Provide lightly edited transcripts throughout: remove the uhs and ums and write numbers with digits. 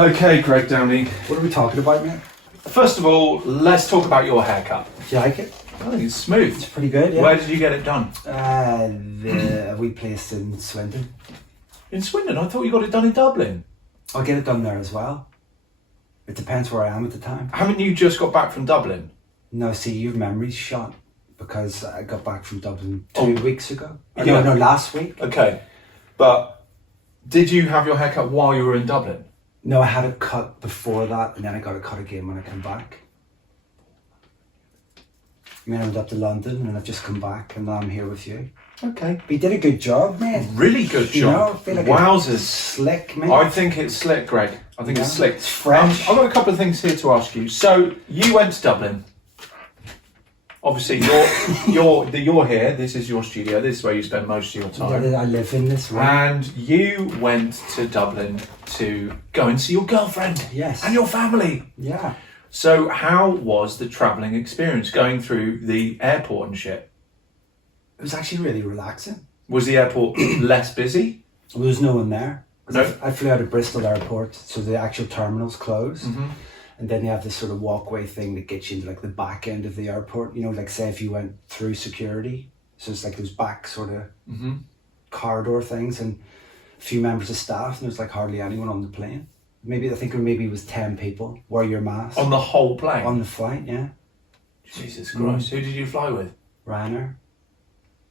Okay, Greg Downey. What are we talking about, mate? First of all, let's talk about your haircut. Do you like it? I think it's smooth. It's pretty good, yeah. Where did you get it done? A wee place in Swindon. In Swindon? I thought you got it done in Dublin. I'll get it done there as well. It depends where I am at the time. Haven't you just got back from Dublin? No, see, your memory's shot because I got back from Dublin 2 weeks ago. Yeah. No, last week. Okay, but did you have your haircut while you were in Dublin? No, I had it cut before that, and then I got it cut again when I came back. I went up to London, and I've just come back, and now I'm here with you. Okay. But you did a good job, mate. Really good job. You know, I feel like Wowzers. it's slick, mate. I think it's slick, Greg. I think it's slick. It's fresh. I've got a couple of things here to ask you. So you went to Dublin. Obviously, you're here. This is your studio. This is where you spend most of your time. Yeah, I live in this room. And you went to Dublin to go and see your girlfriend. Yes. And your family. Yeah. So how was the travelling experience going through the airport and shit? It was actually really relaxing. Was the airport less busy? Well, there was no one there. No. I flew out of Bristol Airport, so the actual terminal's closed. Mm-hmm. And then you have this sort of walkway thing that gets you into like the back end of the airport. You know, like say if you went through security. So it's like those back sort of corridor things and a few members of staff, and there's like hardly anyone on the plane. Maybe it was 10 people. Wear your mask. On the whole plane? On the flight, yeah. Jesus Christ. Who did you fly with? Ryanair.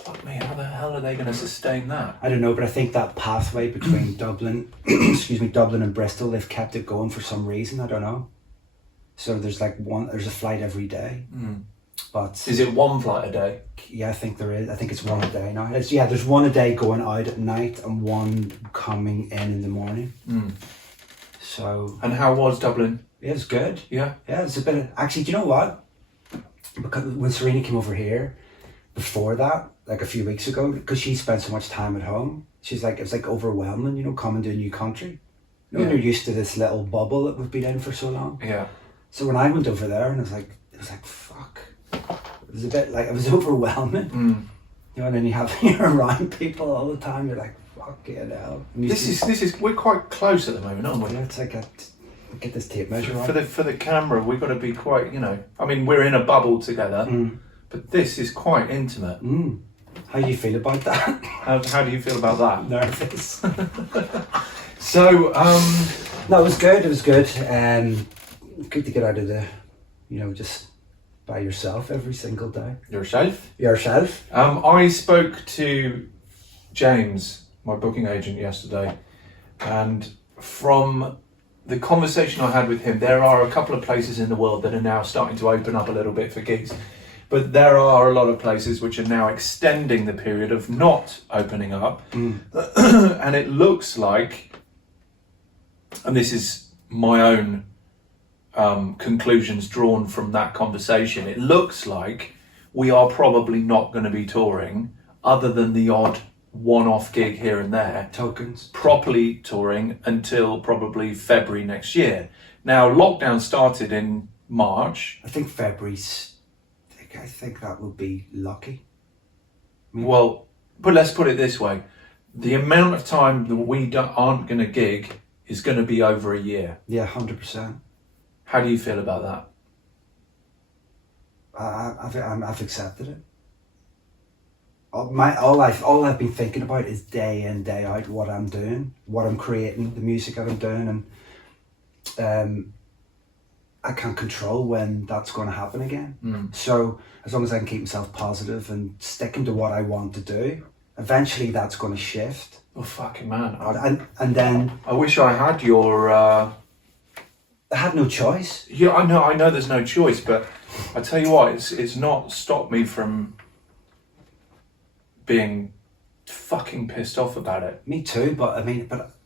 Fuck me, how the hell are they going to sustain that? I don't know, but I think that pathway between Dublin, Dublin and Bristol, they've kept it going for some reason. I don't know. So there's a flight every day. But is it one flight a day? Yeah, I think there is. I think it's one a day now. There's one a day going out at night and one coming in the morning. So. And how was Dublin? Yeah, it was good. Yeah. Yeah, it's a bit of, actually, do you know what? Because when Serena came over here, before that, like a few weeks ago, because she spent so much time at home, she's like, it's like overwhelming, you know, coming to a new country. You know, when you're used to this little bubble that we've been in for so long. Yeah. So when I went over there, and it was like, fuck. It was a bit like, it was overwhelming. You know, and then you're around people all the time, you're like, fucking hell. We're quite close at the moment, aren't we? Yeah, it's like get this tape measure on. For the camera, we've got to be quite, you know, I mean, we're in a bubble together, but this is quite intimate. How do you feel about that? How do you feel about that? Nervous. So, no, it was good. It was good. Good to get out of the, you know, just by yourself every single day. Yourself? I spoke to James, my booking agent, yesterday, and from the conversation I had with him, there are a couple of places in the world that are now starting to open up a little bit for gigs. But there are a lot of places which are now extending the period of not opening up. And it looks like, and this is my own conclusions drawn from that conversation, it looks like we are probably not going to be touring, other than the odd one-off gig here and there, tokens, properly touring until probably February next year. Now, lockdown started in March. I think February's, I think that would be lucky. Well, but let's put it this way. The amount of time that we aren't going to gig is going to be over a year. Yeah, 100%. How do you feel about that? I've accepted it. All I've been thinking about is day in, day out what I'm doing, what I'm creating, the music that I'm doing, and I can't control when that's going to happen again. So as long as I can keep myself positive and sticking to what I want to do, eventually that's going to shift. Oh fucking man! And then I wish I had your. I had no choice. Yeah, I know. There's no choice, but I tell you what, it's not stopped me from being fucking pissed off about it. Me too, but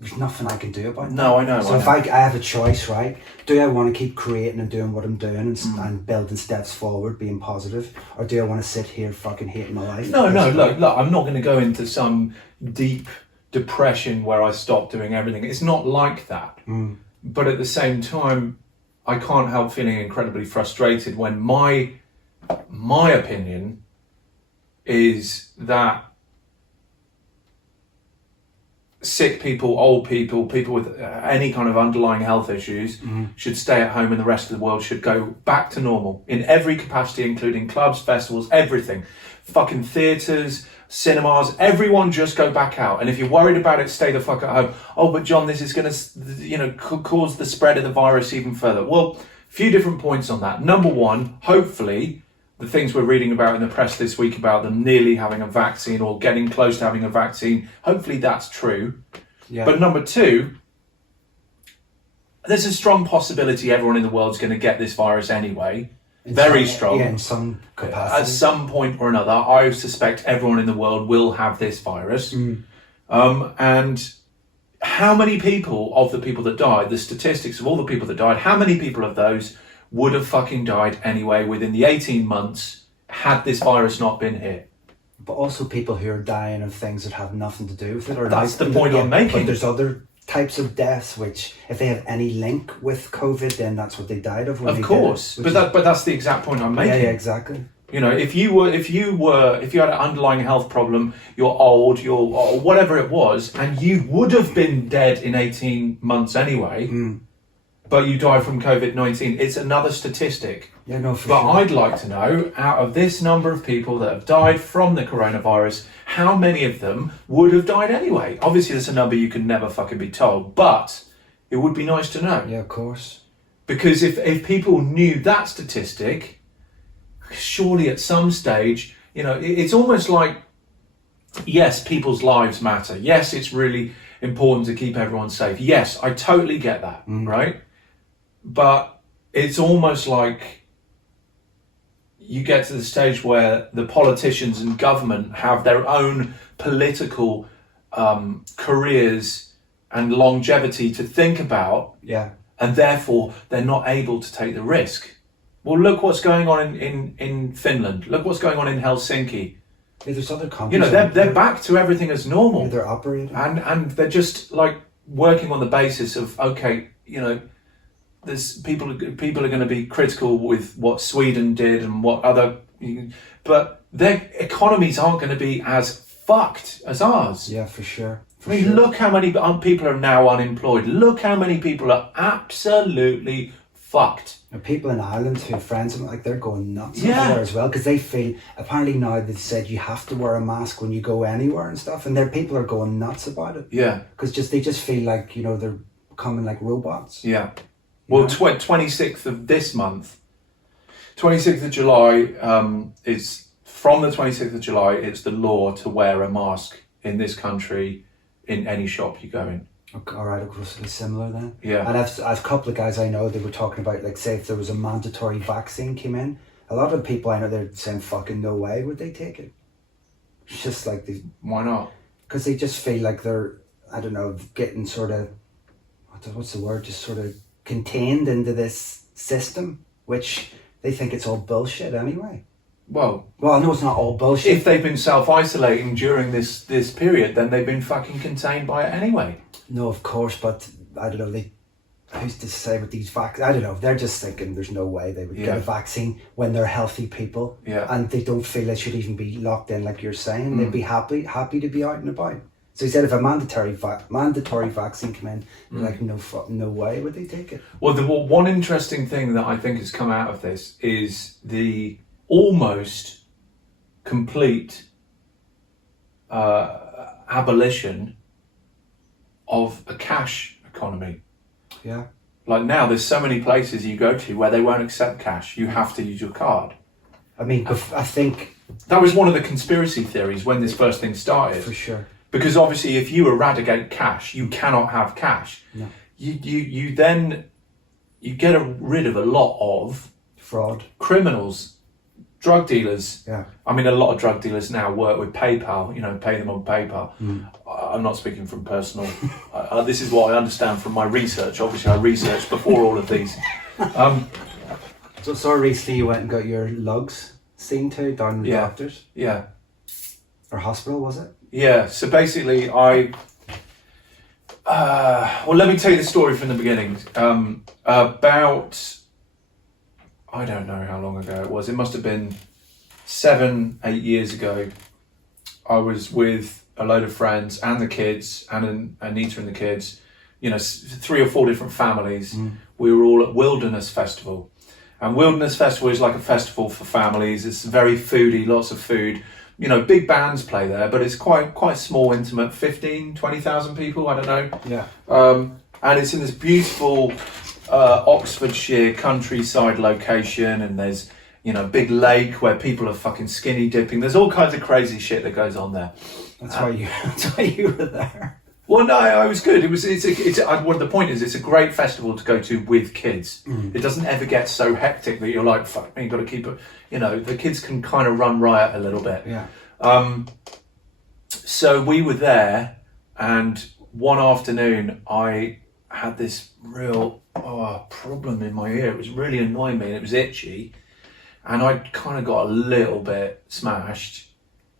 there's nothing I can do about it. No, I know. So if I have a choice, right? Do I want to keep creating and doing what I'm doing and building steps forward, being positive, or do I want to sit here fucking hating my life? No. Look. I'm not going to go into some deep depression where I stop doing everything. It's not like that. But at the same time, I can't help feeling incredibly frustrated when my opinion is that sick people, old people, people with any kind of underlying health issues should stay at home, and the rest of the world should go back to normal in every capacity, including clubs, festivals, everything. Fucking theatres, cinemas, everyone just go back out. And if you're worried about it, stay the fuck at home. Oh, but John, this is going to, cause the spread of the virus even further. Well, a few different points on that. Number one, hopefully, the things we're reading about in the press this week about them nearly having a vaccine or getting close to having a vaccine, hopefully that's true. Yeah. But number two, there's a strong possibility everyone in the world's going to get this virus anyway. Very strong. Yeah, in some capacity. At some point or another, I suspect everyone in the world will have this virus. And how many people of the people that died, the statistics of all the people that died, how many people of those would have fucking died anyway within the 18 months had this virus not been here? But also people who are dying of things that have nothing to do with it. Or that's the point I'm making. But there's other types of deaths which, if they have any link with COVID, then that's what they died of. Of course, but that's the exact point I'm making. Yeah, exactly. If you had an underlying health problem, you're old, or whatever it was, and you would have been dead in 18 months anyway, but you died from COVID-19, it's another statistic. Yeah, no, for but sure. I'd like to know, out of this number of people that have died from the coronavirus, how many of them would have died anyway? Obviously, that's a number you can never fucking be told, but it would be nice to know. Yeah, of course. Because if people knew that statistic, surely at some stage, it's almost like, yes, people's lives matter. Yes, it's really important to keep everyone safe. Yes, I totally get that, right? But it's almost like you get to the stage where the politicians and government have their own political careers and longevity to think about. Yeah. And therefore, they're not able to take the risk. Well, look what's going on in Finland. Look what's going on in Helsinki. Yeah, there's other countries. They're back to everything as normal. Yeah, they're operating. And they're just like working on the basis of, okay, there's people are going to be critical with what Sweden did and what other, but their economies aren't going to be as fucked as ours. Yeah, for sure. Look how many people are now unemployed. Look how many people are absolutely fucked. And people in Ireland who have friends, they're going nuts over there as well, because they feel, apparently now they've said you have to wear a mask when you go anywhere and stuff, and their people are going nuts about it. Yeah. Because they just feel like, they're becoming like robots. Yeah. Well, 26th of this month, 26th of July, is from the 26th of July, it's the law to wear a mask in this country in any shop you go in. Okay, all right, it's similar then. Yeah. And I've a couple of guys I know, they were talking about, say if there was a mandatory vaccine came in, a lot of people I know, they're saying fucking no way would they take it. It's just like why not? Because they just feel like they're, I don't know, getting sort of, what's the word, just sort of contained into this system, which they think it's all bullshit anyway. Well, I know it's not all bullshit. If they've been self-isolating during this period, then they've been fucking contained by it anyway. No, of course, but I don't know, who's to say with these vaccines? I don't know, they're just thinking there's no way they would get a vaccine when they're healthy people. Yeah. And they don't feel they should even be locked in like you're saying. They'd be happy to be out and about. So he said if a mandatory vaccine came in, like no way would they take it. Well, the one interesting thing that I think has come out of this is the almost complete abolition of a cash economy. Yeah. Like now, there's so many places you go to where they won't accept cash. You have to use your card. I mean, I think that was one of the conspiracy theories when this first thing started. For sure. Because obviously, if you eradicate cash, you cannot have cash. No. You then get rid of a lot of fraud, criminals, drug dealers. Yeah. I mean, a lot of drug dealers now work with PayPal. Pay them on PayPal. I'm not speaking from personal. This is what I understand from my research. Obviously, I researched before all of these. So recently you went and got your lugs seen to down with doctors. Yeah. Or hospital, was it? Yeah. So basically, let me tell you the story from the beginning. About, I don't know how long ago it was. It must have been 7-8 years ago. I was with a load of friends and the kids and Anita and the kids, 3 or 4 different families. We were all at Wilderness Festival. And Wilderness Festival is like a festival for families. It's very foodie, lots of food. Big bands play there, but it's quite small, intimate, 15, 20,000 people, I don't know. Yeah. And it's in this beautiful Oxfordshire countryside location, and there's, big lake where people are fucking skinny dipping. There's all kinds of crazy shit that goes on there. That's why you were there. Well, no, I was good. The point is, it's a great festival to go to with kids. It doesn't ever get so hectic that you're like, fuck me, you got to keep it. The kids can kind of run riot a little bit. Yeah. So we were there, and one afternoon I had this real problem in my ear. It was really annoying me, and it was itchy, and I kind of got a little bit smashed,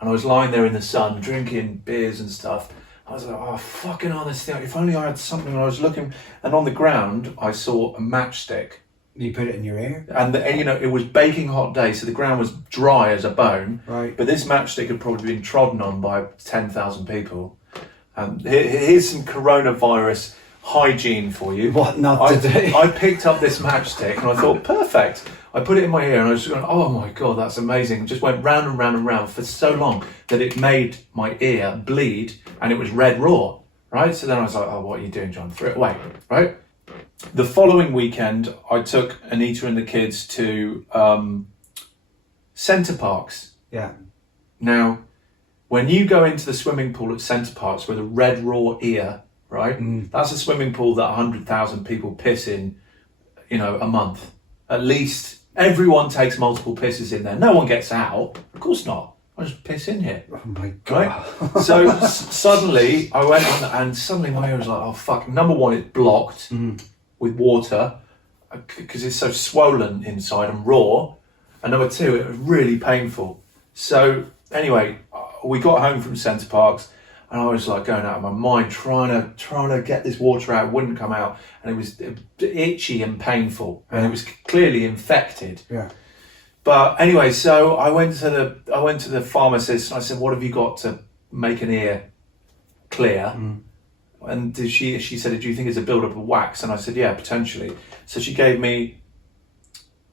and I was lying there in the sun drinking beers and stuff. I was like, oh, fucking honest, if only I had something. And I was looking, and on the ground I saw a matchstick. You put it in your ear? And it was baking hot day, so the ground was dry as a bone. Right. But this matchstick had probably been trodden on by 10,000 people. Here's some coronavirus hygiene for you. What not to do? I picked up this matchstick and I thought, perfect. I put it in my ear and I was just going, oh my God, that's amazing. It just went round and round and round for so long that it made my ear bleed, and it was red raw, right? So then I was like, oh, what are you doing, John? Throw it away, right? The following weekend, I took Anita and the kids to Centre Parks. Yeah. Now, when you go into the swimming pool at Centre Parks with a red raw ear, right? That's a swimming pool that 100,000 people piss in, a month. At least everyone takes multiple pisses in there. No one gets out. Of course not. I just piss in here. Oh my God. Right? So suddenly I went on, and suddenly my ear was like, oh fuck. Number one, it's blocked with water because it's so swollen inside and raw. And number two, it was really painful. So anyway, we got home from Centre Parks, and I was like going out of my mind trying to get this water out. It wouldn't come out, and it was itchy and painful, and it was clearly infected. Yeah. But anyway, so I went to the pharmacist and I said, "What have you got to make an ear clear?" And she said, "Do you think it's a build-up of wax?" And I said, "Yeah, potentially." So she gave me,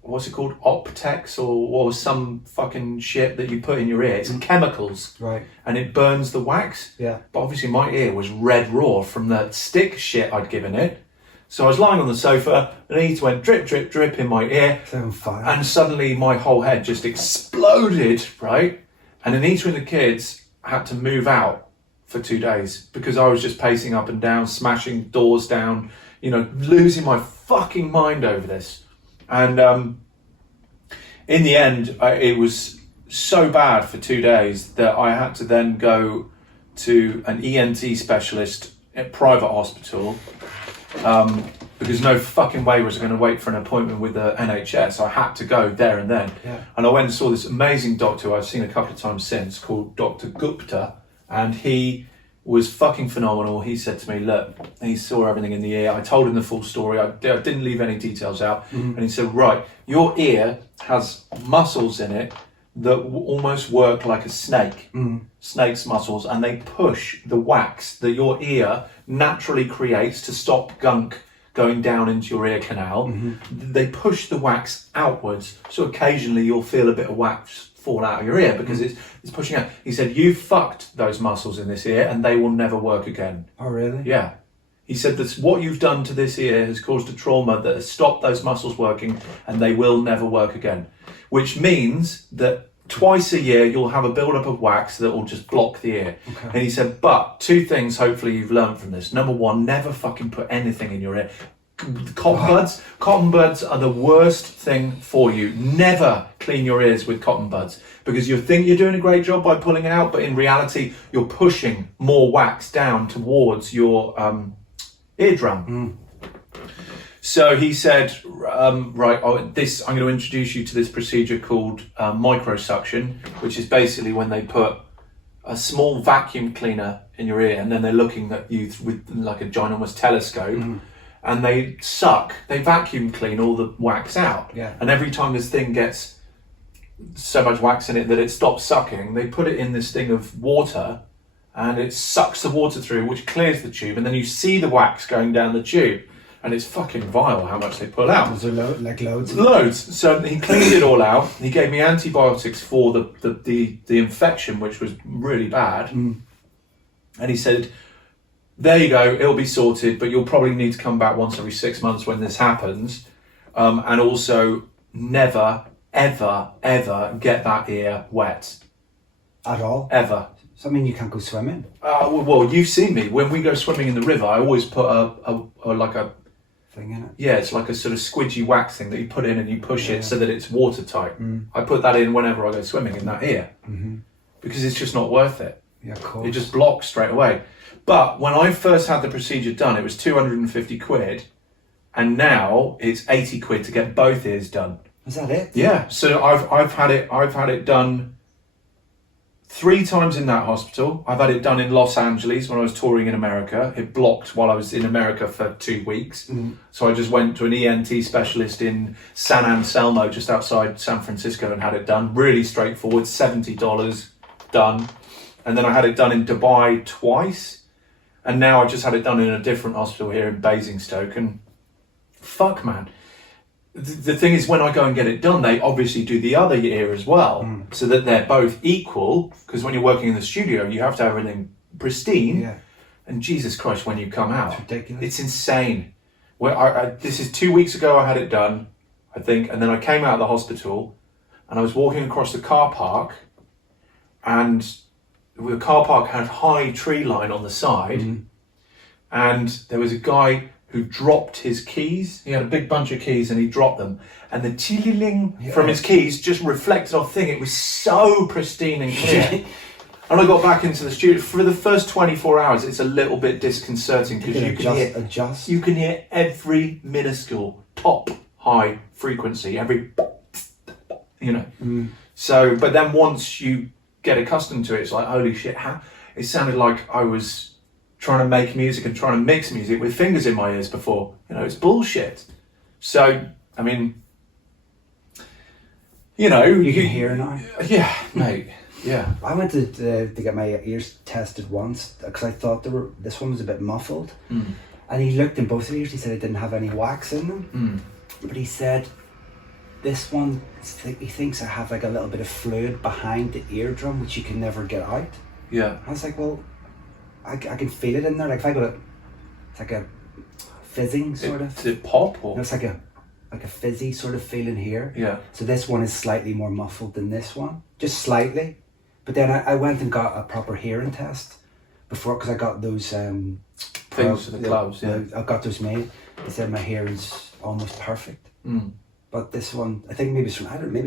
what's it called, Optex or some fucking shit that you put in your ear. It's chemicals, right? And it burns the wax. Yeah. But obviously my ear was red raw from the stick shit I'd given it. So I was lying on the sofa, and it went drip, drip, drip in my ear. It's on fire. And suddenly my whole head just exploded, right? And Anita and the kids had to move out for 2 days because I was just pacing up and down, smashing doors down, losing my fucking mind over this. And in the end, it was so bad for 2 days that I had to then go to an ENT specialist at a private hospital. Because no fucking way was I going to wait for an appointment with the NHS. I had to go there and then. Yeah. And I went and saw this amazing doctor who I've seen a couple of times since, called Dr. Gupta, and he was fucking phenomenal. He said to me, look, he saw everything in the ear. I told him the full story. I didn't leave any details out. And he said, right, your ear has muscles in it that almost work like a snake, snake's muscles, and they push the wax that your ear naturally creates to stop gunk going down into your ear canal. They push the wax outwards, so occasionally you'll feel a bit of wax fall out of your ear because it's pushing out. He said, you fucked those muscles in this ear and they will never work again. Oh, really? Yeah. He said that what you've done to this ear has caused a trauma that has stopped those muscles working, and they will never work again. Which means that twice a year you'll have a build-up of wax that will just block the ear. Okay. And he said, but 2 things hopefully you've learned from this. Number 1, never fucking put anything in your ear. Cotton buds are the worst thing for you. Never clean your ears with cotton buds, because you think you're doing a great job by pulling it out, but in reality you're pushing more wax down towards your eardrum. So he said, I'm going to introduce you to this procedure called microsuction, which is basically when they put a small vacuum cleaner in your ear, and then they're looking at you with like a ginormous telescope, and they vacuum clean all the wax out. Yeah. And every time this thing gets so much wax in it that it stops sucking, they put it in this thing of water, and it sucks the water through, which clears the tube, and then you see the wax going down the tube, and it's fucking vile how much they pull out. Was there loads? Loads. So he cleaned it all out. He gave me antibiotics for the infection, which was really bad. And he said, there you go, it'll be sorted, but you'll probably need to come back once every 6 months when this happens. And also never, ever, ever get that ear wet. At all? Ever. So I mean, you can't go swimming? Well, you've seen me. When we go swimming in the river, I always put a thing in it. Yeah, it's like a sort of squidgy wax thing that you put in and you push it so that it's watertight. I put that in whenever I go swimming in that ear because it's just not worth it. Yeah, of course. It just blocks straight away. But when I first had the procedure done, it was 250 quid, and now it's 80 quid to get both ears done. Is that it? Yeah. So I've had it done 3 times in that hospital. I've had it done in Los Angeles when I was touring in America. It blocked while I was in America for 2 weeks. So I just went to an ENT specialist in San Anselmo, just outside San Francisco, and had it done. Really straightforward, $70 done. And then I had it done in Dubai twice. And now I just had it done in a different hospital here in Basingstoke. And fuck, man. The thing is, when I go and get it done, they obviously do the other ear as well, so that they're both equal. Because when you're working in the studio, you have to have everything pristine. Yeah. And Jesus Christ, when you come out, It's ridiculous. it's insane. This is 2 weeks ago I had it done, I think, and then I came out of the hospital, and I was walking across the car park, and the car park had high tree line on the side, and there was a guy who dropped his keys. He had a big bunch of keys and he dropped them. And the chilling from his keys just reflected off thing. It was so pristine and clear. And I got back into the studio. For the first 24 hours, it's a little bit disconcerting because you can hear every minuscule top, high frequency, every, So, but then once you get accustomed to it, it's like, holy shit, it sounded like I was trying to make music and trying to mix music with fingers in my ears before. It's bullshit. So, I mean, you can hear now. Yeah, mate. Yeah. I went to get my ears tested once because I thought this one was a bit muffled. And he looked in both ears. He said it didn't have any wax in them. But he said this one, he thinks I have like a little bit of fluid behind the eardrum, which you can never get out. Yeah. I was like, well, I can feel it in there. Like if I go to, it's like a fizzing sort of. Does it pop or? No, it's like a fizzy sort of feeling here. Yeah. So this one is slightly more muffled than this one, just slightly. But then I went and got a proper hearing test before, because I got those things for the gloves. Yeah. I got those made. They said my hearing's almost perfect. But this one, I think maybe it's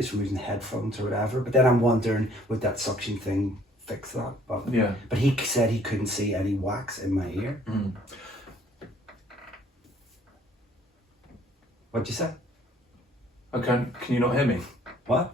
from using headphones or whatever. But then I'm wondering, would that suction thing fix that? But he said he couldn't see any wax in my ear. What'd you say? Okay, can you not hear me? What?